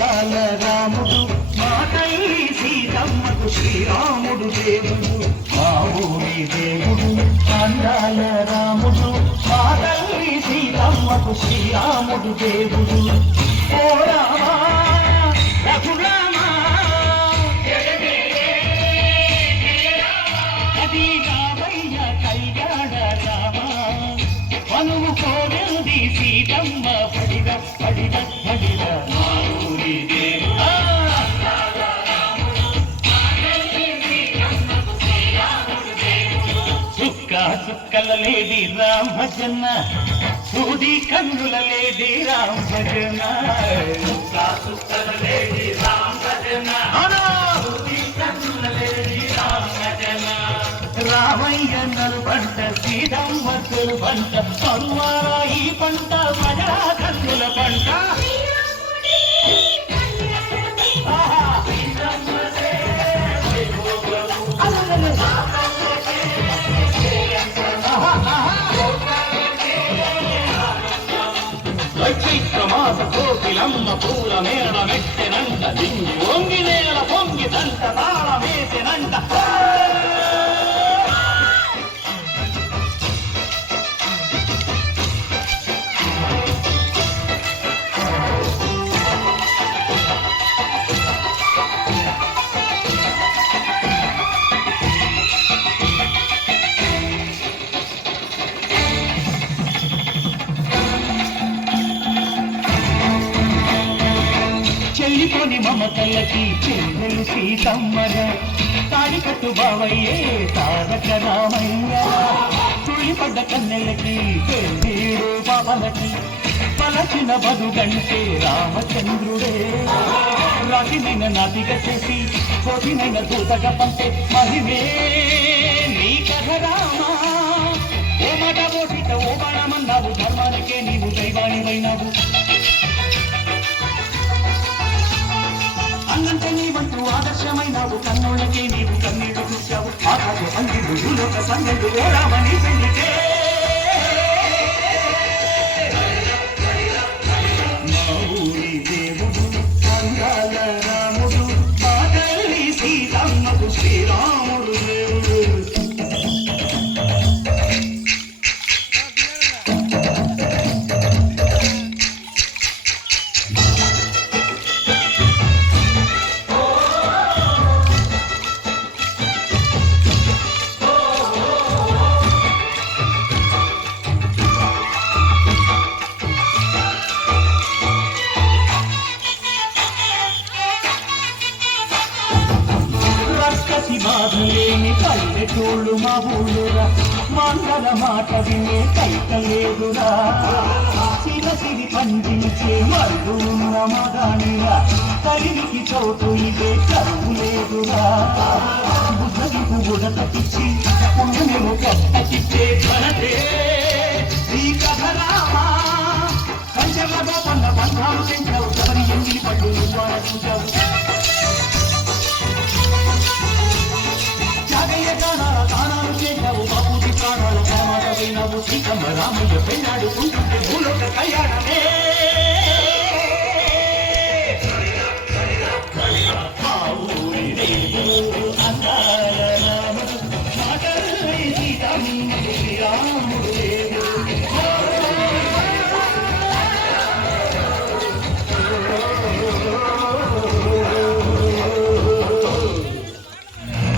అందాల రాముడు మా తల్లి సీతమ్మకు శ్రీరాముడు దేవుడు మా ఊరి దేవుడు అందాల రాముడు మా తల్లి సీతమ్మకు శ్రీరాముడు దేవుడు ఓ రామా రఘురామా అది రామయ్య కళ్యాణ రామ మనువు కోరింది సీతమ్మ పడిద పడిద పడిద మా ఊరి దేవుడా చుక్క చుక్కల లేడి రామ భజన సూది కన్నుల లేడి రామ భజన చుక్క చుక్కల లేడి రామ భజన సూది కన్నుల లేడి రామ భజన రామయ్య నరుబంట సీతమ్మ చెరుబంట పరువారా ఈ పంట మజా కన్నుల పంట చైత్రమాస కోకిలమ్మ పూల మేళ మెట్టెనంట లింగి వంగి నేల పొంగి దంట తాళమేసెనంట చెల్లిపోని మమతలకి చెల్లెలు సీతమ్మగా తాడికట్టు బావయ్యే తారక రామయ్య తుళ్ళిపడ్డ కన్నెలకి పెళ్ళీడు పాపలకి పలచిన బదుగంటే రామచంద్రుడే రాతినైన నాతిగా చేసి కోటినైన దూతగా పంపే మహిమే నీ కథ రామా ఓ మాట ఓటిట ఓ బాణమన్నావు ధర్మానికే నీవు దైవానివైనావు అన్నంటే నీవంటూ ఆదర్శమైనావు కన్నుళ్ళకే నీవు కన్నీడు చూశావు ఆకాశ పండిడు భూలోక సంగడు రామని పెళ్లికే మా ఊరి దేవుడు అందాల రాముడు మా తల్లి సీతమ్మకు శ్రీరాముడు దేవుడు బాధలేని పల్లెటూళ్ళు మా ఊళ్ళురా మంగళ మాట వినే కైకలేదురా సిరి పండించే మరుగు ఉన్న మగానిరా కలిరికి చోటు ఇదే కరువు లేదురా బుద్ధగిపు బుడతకిచ్చి పుణ్యమేమో కట్టకిచ్చే ఘనతే ఈ కథ రామా పంచమగా పండ బంధాలు పెంచావు ఎవరి ఎంగిలి పళ్ళు నువ్వు చూచావు తానాలు చేశావు బాపూజీ ప్రాణాల ప్రమాదమైనావు సీతమ్మ రామయ్య పెళ్ళాడుకుంటుంటే భూలోక కళ్యాణమే